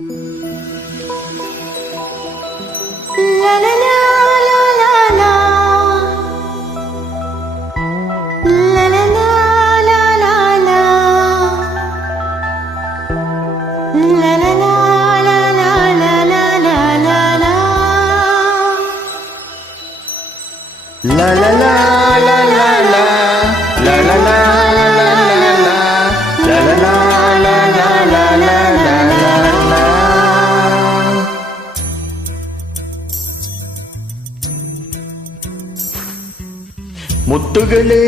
La la la la la la. La la la la la la. La la la la la la la la la la. La la la la la la. La la la la la la la. La la la la la la la la la. முத்துகளே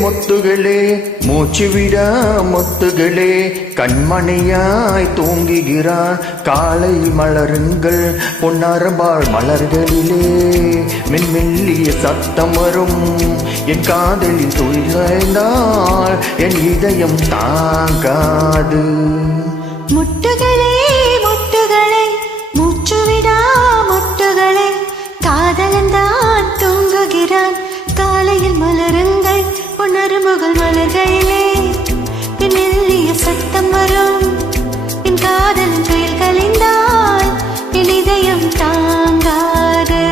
முத்துகளே மூச்சுவிடா முத்துகளே கண்மணியாய் தூங்குகிறான் காலை மலருங்கள் பொன்னரம்பாள் மலர்களிலே மென்மெல்லிய சத்தம் வரும் என் காதலின் துயில்ந்தால் என் இதயம் தாங்காது. முட்டுகளே முட்டுகளே மூச்சுவிடா முட்டுகளே காதலன்தான் தூங்குகிறான் காலையில் மலருங்கள் பொன்னரும்புகள் மலர்களிலே மெல்லிய சத்தம் வரும் என் காதலின் துயில் கலைந்தால் என் இதயம் தாங்காது.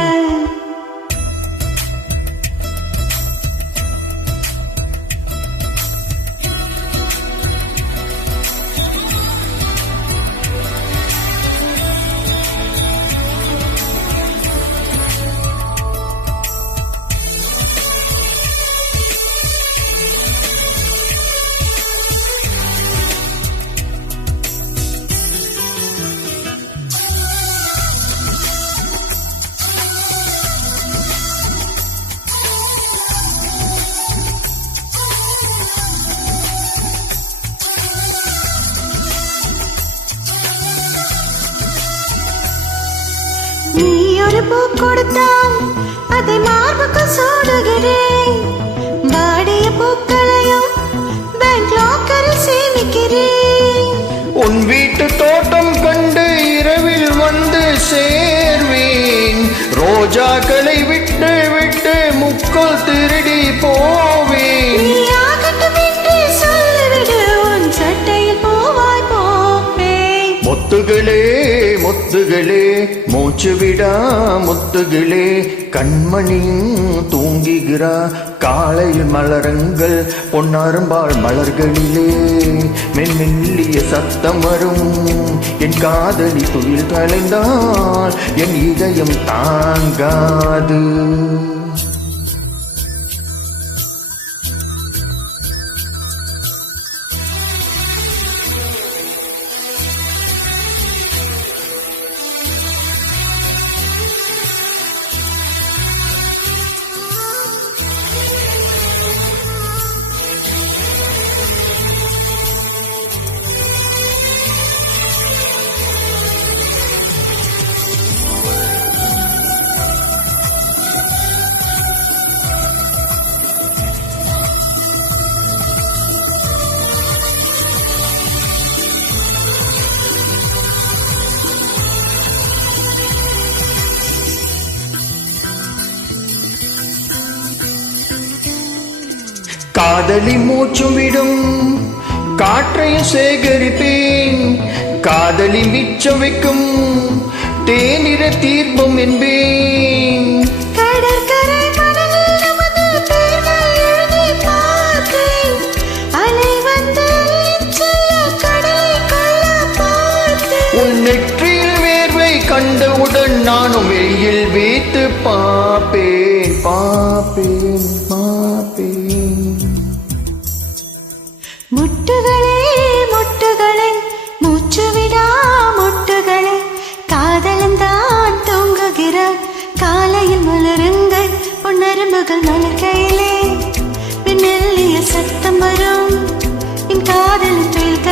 நீ ஒரு பூ கொடுத்தால் அதை மார்புக்கு சூடுகிறேன் வாடிய பூக்களையும் பேங்க் லாக்கரில் சேமிக்கிறேன். உன் வீட்டு தோட்டம் கண்டு இரவில் வந்து சேர்வேன் ரோஜாக்களை விட்டு விட்டு முக்கோல் திருடி போவேன். நீ ஆகட்டும் என்று சொல்லிவிடு உன் சட்டையில் பூவாய் போவேன். முத்துகளே முத்துகளே மூச்சுவிடா முத்துகளே கண்மணி தூங்குகிறா காலையில் மலருங்கள் பொன்னரும்பாள் மலர்களிலே மென்மெல்லிய சத்தம் வரும் என் காதலி துயில் கலைந்தால் என் இதயம் தாங்காது. காதலி மூச்சு விடும் காற்றையும் சேகரிப்பேன் காதலி மிச்சம் வைக்கும் தேனிற தீர்ப்பம் என்பேன். கடற்கரை மணலில் நமது பெயர்கள் எழுதி பார்த்தேன் அலை வந்து செல்ல கடலை கொள்ள பார்த்தேன். உன் நெற்றியில் வேர்வை கண்டவுடன் நானும் வெயில் வைத்து பார்ப்பேன் பார்ப்பேன் பார்ப்பேன். முட்டுகளே முட்டுகளே மூச்சுவிடா முட்டுகளே காதலன்தான் தூங்குகிறான் காலையில் மலருங்கள் பொன்னரும்புகள் மலர்கையிலே மெல்லிய சத்தம் வரும் என் காதலின் துயில்